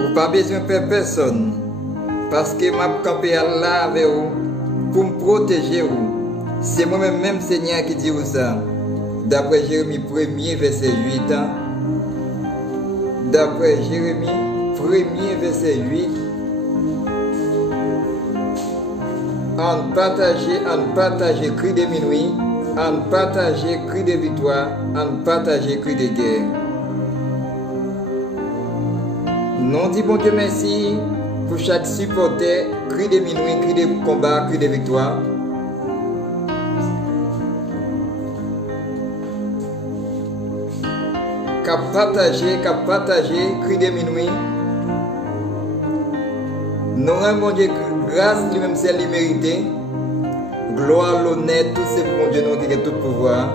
Ou pas besoin de faire personne. Parce que m'a campé là avec vous pour me protéger vous. C'est moi-même même Seigneur qui dit vous ça. D'après Jérémie 1er verset 8. D'après Jérémie 1er verset 8. En partager cri de minuit, en partager cri de victoire, en partager cri de guerre. Nous disons bon Dieu merci pour chaque supporter, cri de minuit, cri de combat, cri de victoire. Qu'à partager, cri de minuit. Nous rendons mon Dieu grâce lui-même c'est lui mérité. Gloire, l'honneur, tout c'est pour mon Dieu nous qui a tout pouvoir.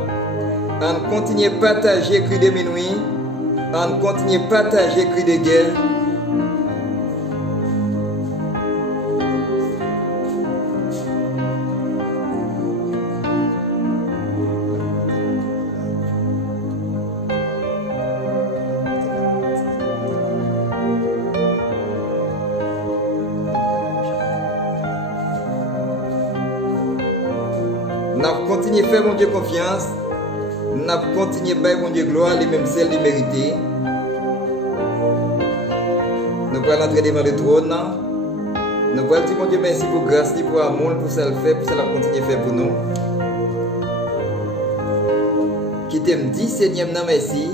On continue à partager cri de minuit. On continue à partager cri de guerre. Nous continuons à faire mon Dieu confiance. Nous continuons à faire mon Dieu gloire, les mêmes celles qui méritent. Nous allons entrer devant le trône. Nous allons dire mon Dieu merci pour grâce, pour amour, pour ça le fait, pour ça la continuer à faire pour nous. Qui t'aime dit Seigneur, non merci.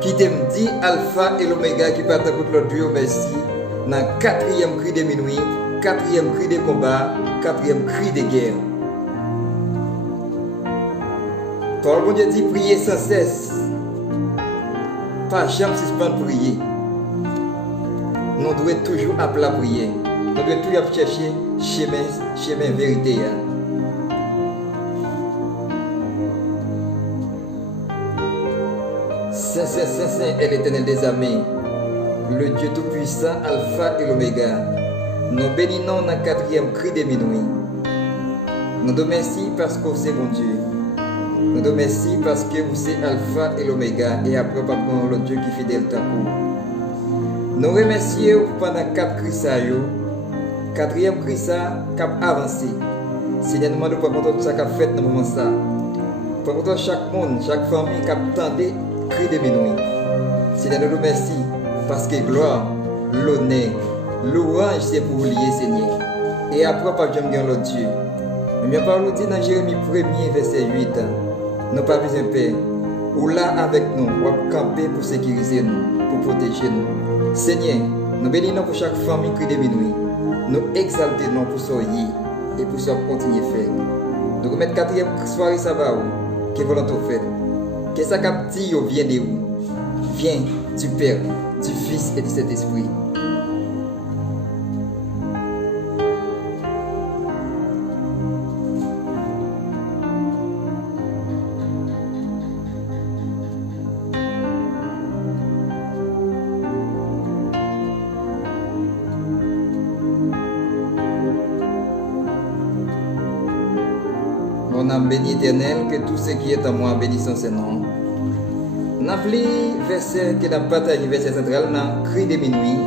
Qui t'aime dit Alpha et l'Oméga qui partent contre l'autre Dieu, merci. Dans le quatrième cri de minuit, quatrième cri de combat, quatrième cri de guerre. Paul bon Dieu dit prier sans cesse. Pas jamais suspendre prier. Nous devons toujours appeler à prier. Nous devons toujours chercher chemin vérité. Saint est l'Éternel des armées, le Dieu Tout-Puissant, Alpha et l'Oméga. Nous bénissons dans le quatrième cri de minuit. Nous te remercions parce que c'est bon Dieu. Nous te remercions parce que vous êtes Alpha et l'Oméga. Et après, papa, le Dieu qui est fidèle à vous. Nous remercions pendant 4 cris. 4e cri qui a avancé. Seigneur, nous demandons pour tout ça qui a fait dans le moment ça. Pour chaque monde, chaque famille qui a entendu cri de minuit. Seigneur, nous remercions parce que gloire, l'honneur, l'orange c'est pour lier, Seigneur. Et après, pas j'aime bien l'autre Dieu. Mais bien, par nous dit dans Jérémie 1er, verset 8, nous pas besoin de paix. Ou là avec nous, ou à camper pour sécuriser nous, pour protéger nous. Seigneur, nous bénissons pour chaque famille cri de minuit. Nous exaltons pour soyez et pour ça continuer à faire. Nous remettons 4e soirée, ça va où? Que volonté fait? Que ça captive vient de où? Vient du Père, du Fils et de cet Esprit. Mon âme bénie éternel, que tout ce qui est en moi bénissons ses noms. N'appelez verset que n'a partagé verset central dans cri de minuit.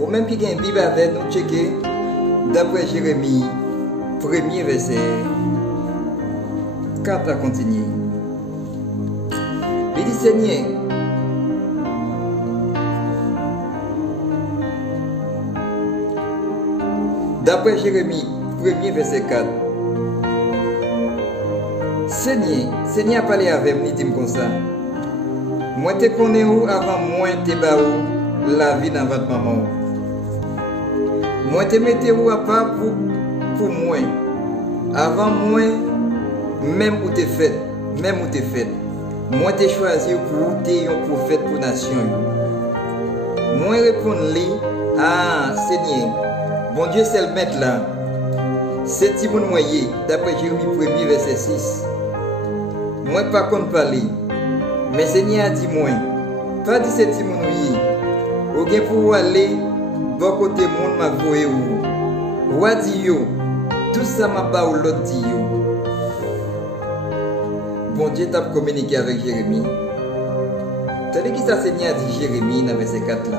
Ou même qui a une Bible avec nous checker d'après Jérémie 1er verset 4 à continuer. Il dit Seigneur, d'après Jérémie 1er verset 4. Seigneur a parlé avec moi, dit comme ça. Moi te connais où avant moi te baou la vie dans votre maman. Moi te mettez où à part pour moi. Avant moi, même où te fait, Moi te choisi pour te un prophète pour nation. Moi répondre lui, ah Seigneur, bon Dieu c'est le maître là. C'est Timon Moyer, d'après Jérémie 1er verset 6. Moi pas contre parler, mais Seigneur a dit moi, pas dit c'est Timon Moyer. Ou bien pour aller, bon côté monde m'a voué ou. Ou a dit yo, tout ça m'a pas ou l'autre dit yo. Bon Dieu t'a communiqué avec Jérémie. Tandis que ça Seigneur dit Jérémie dans verset 4 là.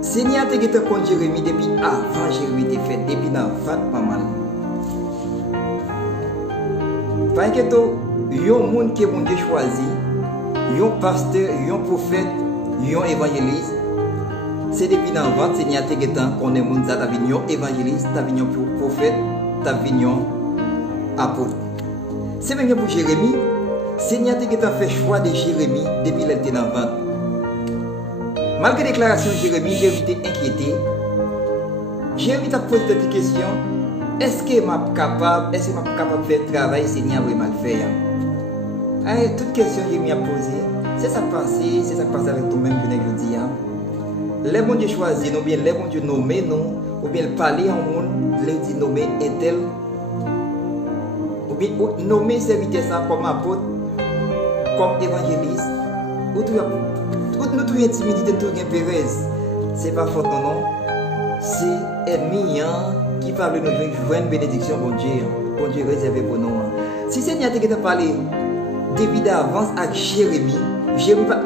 Seigneur te gete kon Jérémie depuis avant Jérémie te fait, depuis dans vat pas mal. Parce que yon moun que bon Dieu choisi, yon pasteur, yon prophète, yon évangéliste, c'est depuis dans vat Seigneur te gete qu'on est moun ça ta vignon évangéliste, ta vignon prophète, ta vignon apôtre. C'est même pour Jérémie, Seigneur te gete fait choix de Jérémie depuis elle était dans vat. Malgré la déclaration de Jérémie, Jérémie était inquiété. Jérémie t'a posé cette question. Est-ce que je suis capable de faire le travail que Seigneur vraiment le faire? Toute question que Jérémie a posée, c'est ça passé, c'est ça passe avec toi-même je dis. Les bons Dieu choisir nous, bien les bons Dieu nommer nous, ou bien parler en monde, les dit nommer un tel, ou bien nommer serviteur ça comme apôtre, comme évangéliste, ou tout nous trouvons intimidité, nous trouvons Pérez. Ce n'est pas faute non, c'est ennemi qui parle de nous jouer une bénédiction, bon Dieu réservé pour nous. Si Seigneur t'a parlé depuis d'avance avec Jérémie,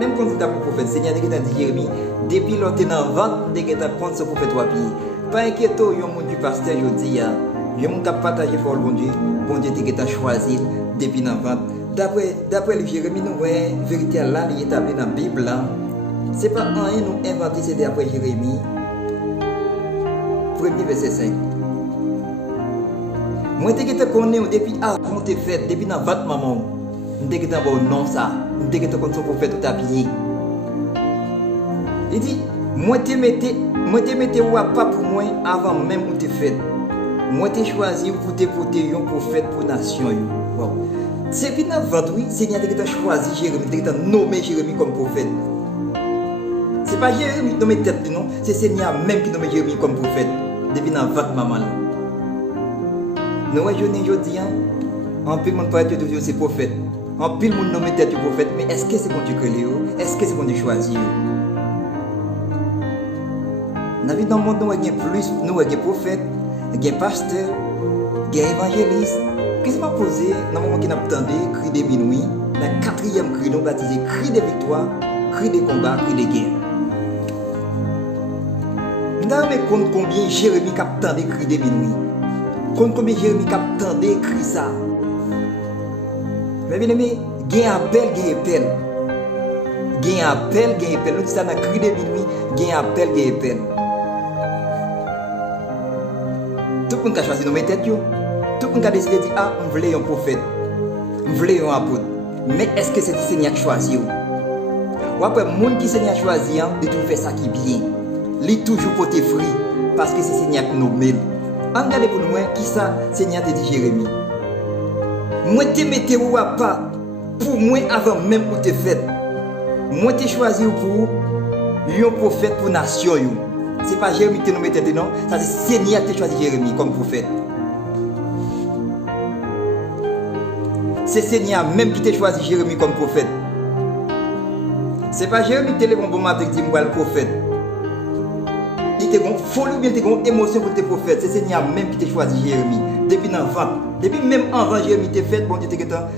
même quand tu as pour prophète, Seigneur t'a dit Jérémie, depuis l'autre dans vente, tu as prendre ce prophète toi pied. Pas inquiétant, il y a un monde du pasteur, je dis, il y a un monde qui a partagé pour le bon Dieu t'a choisi depuis dans vente. D'après le Jérémie, nous voyons la vérité là, il est établi dans la Bible. Ce n'est pas un nous inventé, c'est d'après Jérémie, 1er verset 5. Moi, je connais depuis avant tes fêtes, depuis dans votre maman. Je te connais non ça, je te connais son prophète tout habillé. Il dit, moi te mettez ou pas pour moi avant même où te faites. Moi te choisi pour te porter un prophète pour nation. Bon. C'est bien avant oui, Seigneur t'a choisi Jérémie, t'a nommé Jérémie comme prophète. C'est pas Jérémie qui nomme tête non, c'est Seigneur même qui nomme Jérémie comme prophète depuis dans votre maman là. Nous je dis en pile monde parle de Dieu c'est prophète. En pile monde nomme tête prophète, mais est-ce que c'est bon Dieu créé? Est-ce que c'est bon Dieu choisi? Dans le monde nous avons plus, nous avons prophète, des pasteurs, des évangélistes. Qu'est-ce que je vais poser dans le moment qui n'a pas entendu cri de minuit, la quatrième cri nous baptisé cri de victoire, cri de combat, cri de guerre. Nous avons compte combien Jérémie a entendu cri de minuit. Compte combien Jérémie a entendu cri ça. Mais bien aimé, il y a un appel, il y a un appel. Il y a un appel, il y a un appel. Nous disons dans cri de minuit, il y a un appel, il y a un appel. Tout le monde a choisi nos têtes. Tout le monde a décidé de dire, ah, on voulait un prophète, on voulait un apôtre. Mais est-ce que c'est le Seigneur qui choisit? Ou après, le monde qui Seigneur choisit, il trouve faire ça qui est bien. Il toujours pour tes fruits, parce que c'est le Seigneur qui nous met. Regardez pour nous, qui ça, Seigneur te dit Jérémie. Moi, te mettez ou pas, pour moi, avant même où te fait. Moi, te choisi pour un prophète pour la nation. Ce n'est pas Jérémie qui te nomme tête, non, ça c'est Seigneur qui te choisi Jérémie comme prophète. C'est Seigneur même qui t'a choisi Jérémie comme prophète. Ce n'est pas Jérémie qui t'a levé un bon matin qui dit moi le prophète. Il t'a une folie ou bien une émotion pour tes prophètes. C'est Seigneur même qui t'a choisi Jérémie. Depuis l'enfant, depuis même avant Jérémie t'a fait, bon Dieu t'a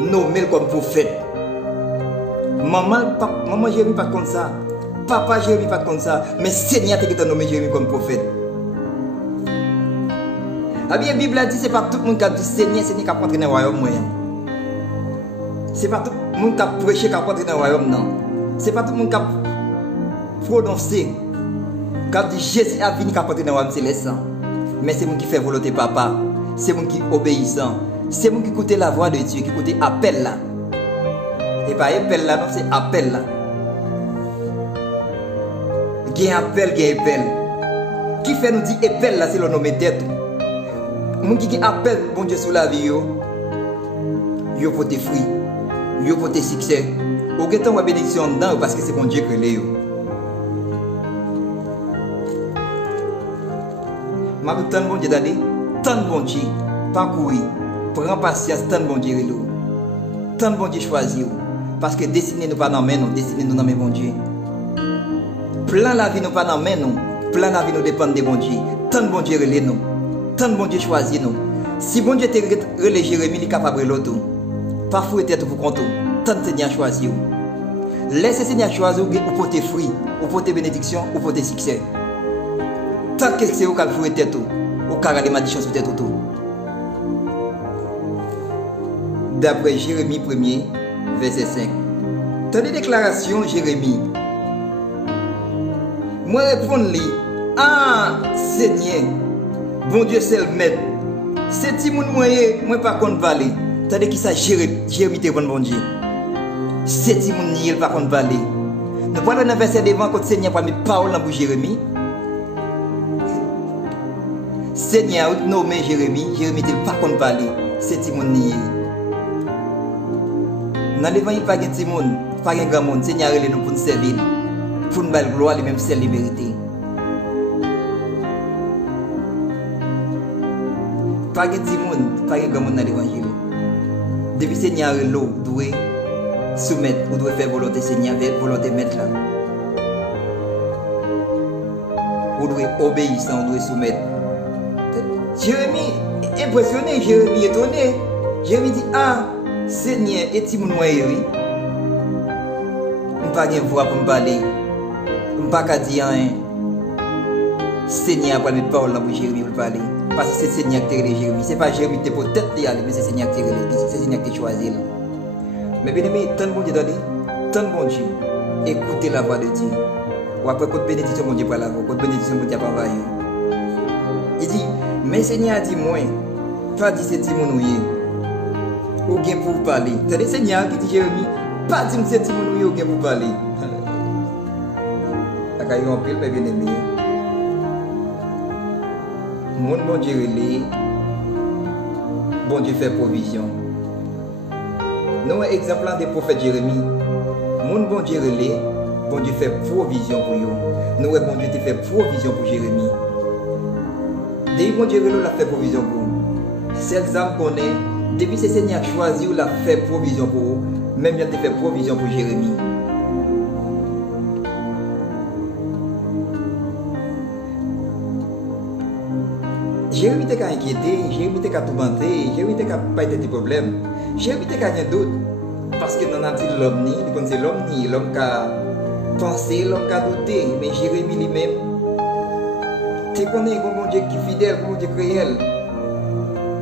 nommé comme prophète. Maman Jérémie pas comme ça. Papa Jérémie pas comme ça. Mais Seigneur t'a nommé Jérémie comme prophète. La Bible a dit c'est pas tout le monde qui a dit Seigneur qui a entré dans le royaume. Ce n'est pas tout le monde qui a prêché qui a entré dans le royaume. Non. Ce n'est pas tout le monde qui a prononcé qui a dit Jésus a venu qui a entré dans le royaume céleste. Mais c'est moi qui fait volonté papa. C'est moi qui obéissant. C'est moi qui écoute la voix de Dieu, qui écoute l'appel là. Et pas appel là, non, c'est appel là. Il y a un appel, il y a un appel. Qui fait nous dire appel là, c'est le nom de tête. Moun qui appelle bon Dieu sur la vie yo pour tes fruits, yo pour tes succès. Au que temps bénédiction dedans parce que c'est bon Dieu que les yo. Ma tant bon Dieu d'aller, tant bon Dieu, parcourir, prends patience, tant bon Dieu relou. Tant bon Dieu choisir parce que destiné nous pas dans main nous, destiné nous dans main bon Dieu. Plan la vie nous pas dans main nous, plan la vie nous dépend de bon Dieu. Tant bon Dieu relou nous. Tant bon Dieu choisit nous. Si bon Dieu te relève Jérémie, il est capable de l'autre. Parfois, il est tout pour compte. Tant Seigneur choisit. Laissez Seigneur choisir ou porter fruit, ou porter bénédiction, ou porter succès. Tant que c'est au cas de tête ou cas de malédiction sur tête tout. D'après Jérémie 1er, verset 5. Dans les déclarations Jérémie, moi répondre ah Seigneur, bon Dieu c'est le maître. C'est ti moun moi pas contre parler. Tandis qui ça Jérémie te bon Dieu. C'est ti moun il pas contre parler. Nous parlons d'un verset devant quand Seigneur parmi parole dans Jérémie. Seigneur nommé Jérémie dit pas contre parler. C'est ti moun nié. Dans l'évangile pas de ti moun, pas de grand monde. Seigneur nous pour nous servir. Pour nous belle gloire les mêmes celle de vérité. Pas de ti moun, pas de grand monde dans l'évangile. Depuis Seigneur l'eau doit soumettre ou doit faire volonté Seigneur, volonté maître là. Ou doit obéir, on doit soumettre. Jérémie impressionné, Jérémie étonné. Jérémie dit ah Seigneur et ti moun moye oui. On pas gen voix pour me parler. On pas ka dire rien. Seigneur pour mes paroles pour Jérémie pour parler. Parce que c'est Seigneur qui t'a relé Jérémie. C'est pas Jérémie qui t'a peut-être y aller, mais c'est Seigneur qui t'a relé. C'est Seigneur qui t'a choisi. Mais bien aimé, tant bon Dieu dans tant bon Dieu. Écoutez la voix de Dieu. Ou après côté bénédiction mon Dieu par la voix, côté bénédiction mon Dieu par la voix. Il dit, mais Seigneur a dit moi, pas dit c'est Timonouye. Ou bien pour parler. C'est le Seigneur qui dit Jérémie, pas dit c'est Timonouye ou bien pour parler. La caillou en pile, mais bien aimé. Mon bon Dieu relé, bon Dieu fait provision. Nous exemple des prophètes Jérémie. Mon bon Dieu relé, bon Dieu fait provision pour eux. Nous bon Dieu fait provision pour Jérémie. Depuis bon Dieu relé, l'a fait provision pour vous. Celles âmes qu'on est, depuis ce Seigneur choisi ou l'a fait provision pour vous, même il a fait provision pour Jérémie. Jérémie était inquiété, Jérémie était tourmenté, Jérémie était pas de problème. Jérémie était rien d'autre. Parce que dans la nature l'homme c'est l'homme qui a pensé, l'homme qui a douté. Mais Jérémie lui-même, tu connais un Dieu qui est fidèle, un Dieu réel.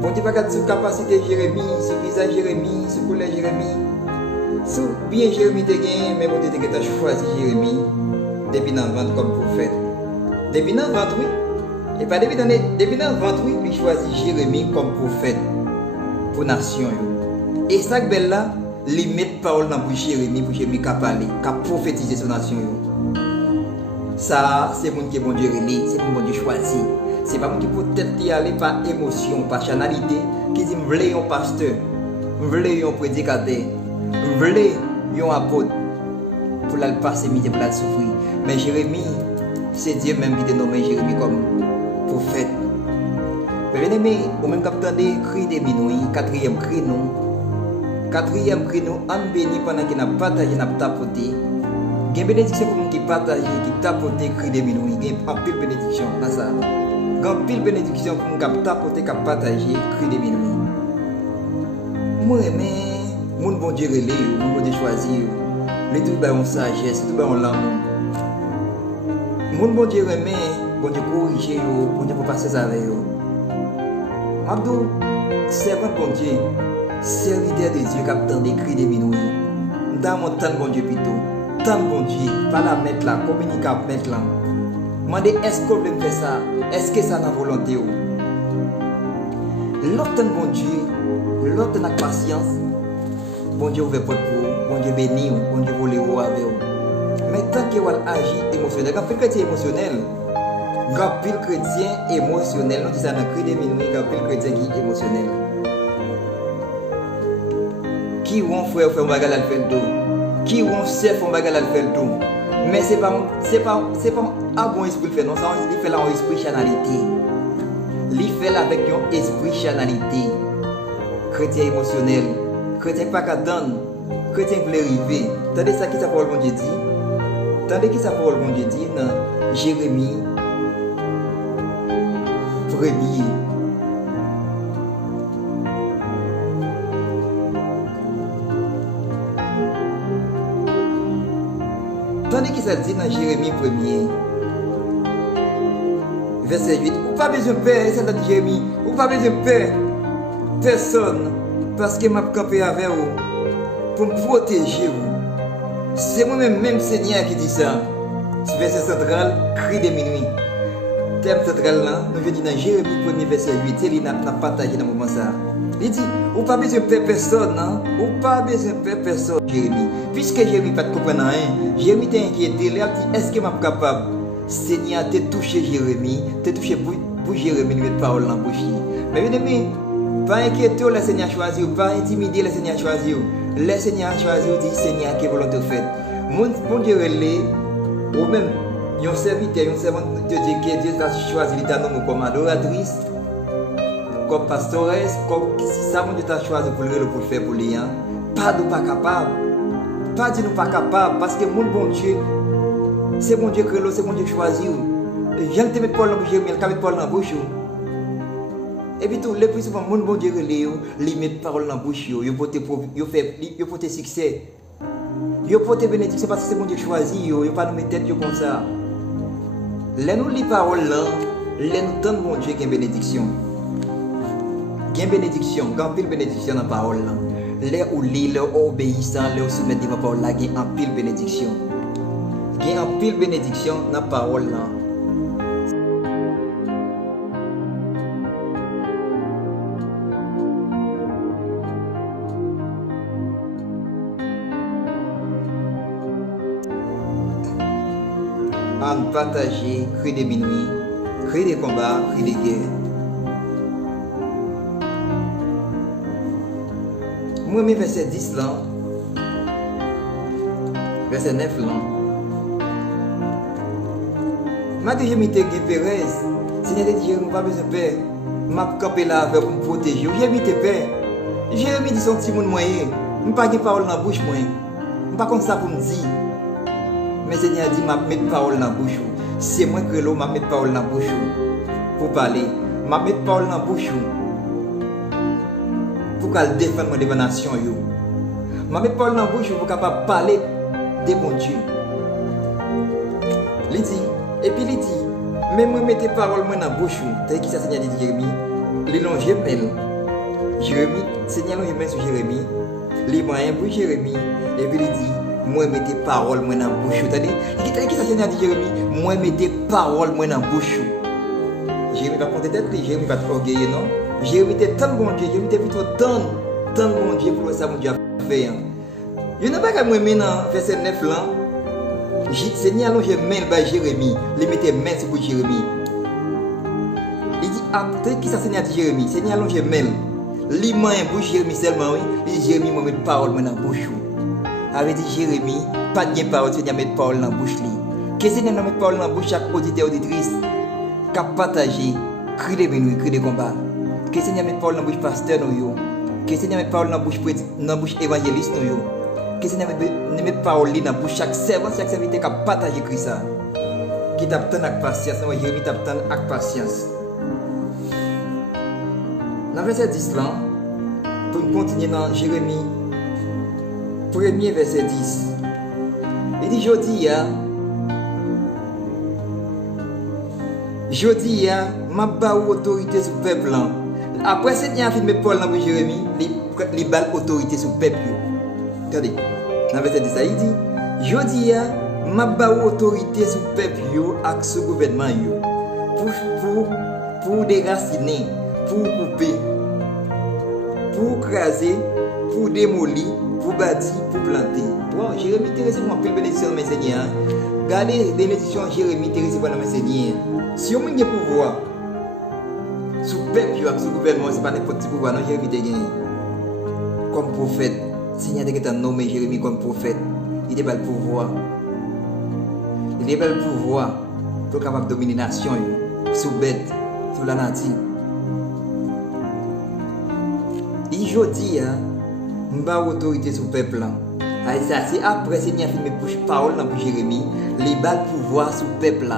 Bon Dieu pas qu'à sur capacité de Jérémie, sur visage de Jérémie, sur colère de Jérémie. Sur bien Jérémie te gagné, mais bon Dieu t'a choisi Jérémie depuis dans le ventre comme prophète. Depuis dans le ventre, oui. Et pas depuis dans le ventre, oui, il choisit Jérémie comme prophète pour la nation. Et ça que là, il met parole dans pour Jérémie qui parler, qui prophétiser sur la nation. Ça, c'est mon qui est bon Dieu relé, c'est mon Dieu choisi. C'est pas mon qui peut peut-être y aller par émotion, par chanalité, qui dit je veux un pasteur, je veux un prédicateur, je veux un apôtre pour la passer midi pour la souffrir. Mais Jérémie, c'est Dieu même qui t'a nommé Jérémie comme prophète. Mais bien aimé, au même capitaine des cris de minuit, quatrième cri nous, en béni pendant qu'il n'a partagé, n'a tapoté. Il y a une bénédiction pour nous qui partage, qui tapote, cri de minuit, il y a une pile bénédiction dans ça. Il y a une pile bénédiction pour nous qui tapote, qui partage, cri de minuit. Moi, mais, mon bon Dieu relé, mon bon Dieu choisi, les tout en sagesse, tout en l'amour. Mon bon Dieu remet, bon Dieu corrige, bon Dieu pour passer avec eux. Abdou, servant bon Dieu, serviteur de Dieu, capitaine des cris de minuit. Dans mon temps, bon Dieu, plutôt. Tant bon Dieu, pas la mettre là, communiquer avec mettre là. Demandez est-ce qu'on veut faire ça? Est-ce que ça n'a volonté? L'autre bon Dieu, l'autre n'a patience. Bon Dieu ouvre porte pour vous, bon Dieu bénit, bon Dieu voler vous avec vous. Mais tant que vous agissez émotionnel, quand vous chrétien émotionnel, quand pile chrétien émotionnel, nous disons dans le cri des minuit, quand pile chrétien qui est émotionnel. Qui ou un frère fait un bagage à le faire dos? Qui ou un chef un bagage à le faire tout? Mais c'est pas un bon esprit fait non, ça il fait là un esprit chanalité. Il fait là avec un esprit chanalité. Chrétien émotionnel, chrétien pas qu'à donner, chrétien qui veut arriver. Tandis ça qui ça parole bon Dieu dit. Tandis qui ça parole bon Dieu dit dans Jérémie 1er. Tandis que ça dit dans Jérémie 1er, verset 8, ou pas besoin de peur, ça dit Jérémie, ou pas besoin de peur, personne, parce que m'a campé avec vous, pour me protéger vous. C'est moi-même, même Seigneur qui dit ça. C'est verset central, cri de minuit. Thème central là, nous venons dans Jérémie 1er verset 8, c'est lui n'a partagé dans le moment ça. Il dit, ou pas besoin de peur personne, hein? Ou pas besoin de peur personne, Jérémie. Puisque Jérémie pas de comprendre rien, Jérémie t'a inquiété, il a dit, est-ce que je suis capable? Seigneur, t'es touché Jérémie, t'es touché pour Jérémie, lui mettre parole dans la bouche. Mais bien aimé, pas inquiéter, le Seigneur choisi, pas intimider, le Seigneur choisi. Le Seigneur choisi, dit, Seigneur, quelle volonté fait. Mon Dieu, ou même, un serviteur, un servant de Dieu, que Dieu a choisi, il t'a nommé comme adoratrice, comme pastoresse, comme si ça, mon Dieu t'a choisi pour le faire pour lui. Pas de pas capable. Pas de nous pas capable, parce que mon bon Dieu, c'est mon Dieu créé, c'est mon Dieu choisi. Je ne te mets pas dans la bouche, mais je ne te mets pas dans la bouche. Et puis tout, le plus souvent, mon bon Dieu créé, il met parole dans la bouche, il peut te succès. Il peut te bénédiction parce que c'est mon Dieu choisi, il ne peut pas nous mettre tête comme ça. Là, nous lis parole là, là, nous donne mon Dieu qui est bénédiction. Qui est bénédiction, quand pile bénédiction dans la parole là. Là où lit, là où obéissant, là où soumettre devant la parole là, il y a un pile bénédiction. Il y a un pile bénédiction dans la parole là. En partager, cri de minuit, cri de combat, cri de guerre. Moi, mes verset 10 là, verset 9 là, ma que je m'y t'ai Pérez, Seigneur dit, je n'ai pas besoin de paix, m'a campé là pour me protéger, je m'y t'ai paix, je m'y dit son petit monde moyen, je n'ai pas de parole dans la bouche moi, je n'ai pas comme ça pour me dire. Mais Seigneur dit, je vais mettre parole dans la bouche. C'est moi qui vais mettre parole dans la bouche pour parler. Je vais mettre parole dans la bouche pour qu'elle défende devant la nation. Je vais mettre parole dans la bouche pour capable parler de mon Dieu. Il dit, et puis il dit, même moi mettez parole dans la bouche. Tu sais qui ça Seigneur dit Jérémie? Les longs gemelles. Jérémie, Seigneur longs gemelles sur Jérémie. Les moyens pour Jérémie. Et puis il dit, moi mettez parole dans la bouche. T'as dit qui ça Seigneur dit Jérémie? Moi mettez parole dans la bouche. Jérémie va prendre tête, Jérémie va te orgueiller, non? Jérémie était tant bon Dieu, Jérémie était plutôt tant bon Dieu pour ça mon Dieu a fait. Je n'ai pas qu'à moi maintenant, verset 9 là. Seigneur, je mets Jérémie, il mettait main sur Jérémie. Il dit, après qui ça Seigneur dit Jérémie? Seigneur, je mets. Il m'a pour Jérémie seulement, oui. Il dit, Jérémie, moi mettre parole dans la bouche. Avait dit Jérémie, pas de parole, Seigneur, mettre parole dans la bouche. Que Seigneur met parole dans la bouche chaque auditeur auditrice, qui a partagé, cri de minuit, cri de combat. Que Seigneur met parole dans la bouche pasteur, que Seigneur met parole dans la bouche évangéliste, que Seigneur met parole dans la bouche chaque servant, chaque serviteur qui a partagé Christ. Qui t'attend avec patience, Jérémie t'attend avec patience. Dans le verset 10 là, pour continuer dans Jérémie, premier verset 10. Il dit, Jodi, ma ba autorité sur le peuple. Après, Seigneur a fait mes Paul dans Jérémie, il bat autorité sur le peuple. Regardez, dans le verset 10, il dit, Jodi, ma ba autorité sur le peuple avec ce gouvernement pour déraciner, pour couper, pour craser, pour démolir, pour bâtir, pour planter. Wow, Jérémie te reçoit une bénédiction de mes seigneurs. Regardez bénédiction Jérémie te reçoit dans mes seigneurs. Si on a un pouvoir, sous le peuple, avec ce gouvernement, ce n'est pas n'importe quel pouvoir, non, Jérémie te gagné. Comme prophète, Seigneur te nommé Jérémie comme prophète. Il n'a pas le pouvoir. Il n'a pas le pouvoir pour capable dominer la nation, sous bête, sous la nature. Il dit, je n'ai pas autorité sur le peuple. C'est après que Seigneur a fait mes paroles dans Jérémie, les balles pouvoir sur le peuple,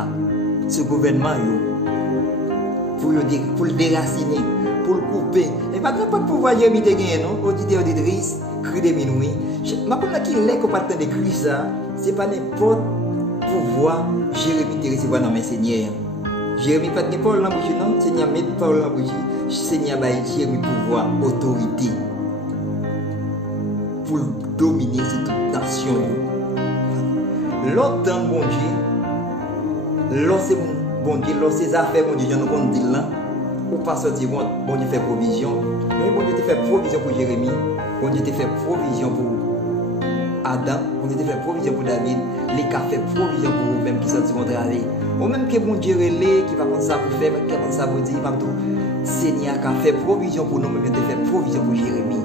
sur le gouvernement, pour le déraciner, pour le couper. Et pas de pouvoir Jérémie de gagner, non? Auditeur auditrice, cri de minuit. Je ne sais pas qui est qu'on parle de cri ça, ce n'est pas n'importe pouvoir, Jérémie te recevoir dans mes seigneurs. Jérémie pas de parole dans la bouche, non? Seigneur, met parole dans la bouche. Seigneur, Jérémie pouvoir, autorité pour dominer cette nation. L'autre bon Dieu, lorsque bon Dieu, lorsque ces affaires, bon Dieu, je ne dis là, ou pas sortir, bon Dieu fait provision. Mais bon Dieu te fait provision pour Jérémie, bon Dieu te fait provision pour Adam, bon Dieu te fait provision pour David, les qui fait provision pour vous-même qui sont contre aller. Ou même que bon Dieu relais, qui va prendre ça pour faire, qui va prendre ça pour dire, Seigneur qui a fait provision pour nous, mais te fait provision pour Jérémie.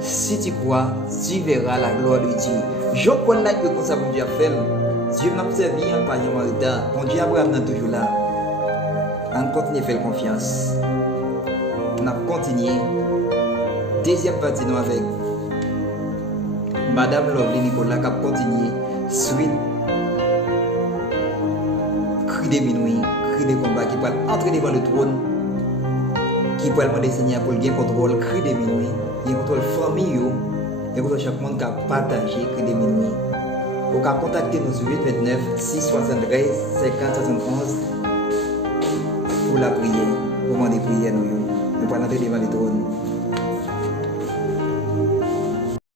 Si tu crois, tu verras la gloire de Dieu. Je connais que comme ça, bon Dieu a fait. Dieu m'a servi un panier en retard. Bon Dieu Abraham est toujours là. On continue à faire confiance. On a continué. Deuxième partie, nous avec Madame Lovely Nicolas qui a continué. Suite, cri de minuit, cri de combat qui peut entrer devant le trône. Qui peut demander Seigneur pour le contrôle, cri de minuit. Il contrôle la famille, il contrôle chaque monde qui a partagé cri de minuit. Vous pouvez contacter nous sur 829 673 50 71 pour la prière. Pour demander prière, nous allons entrer devant le trône.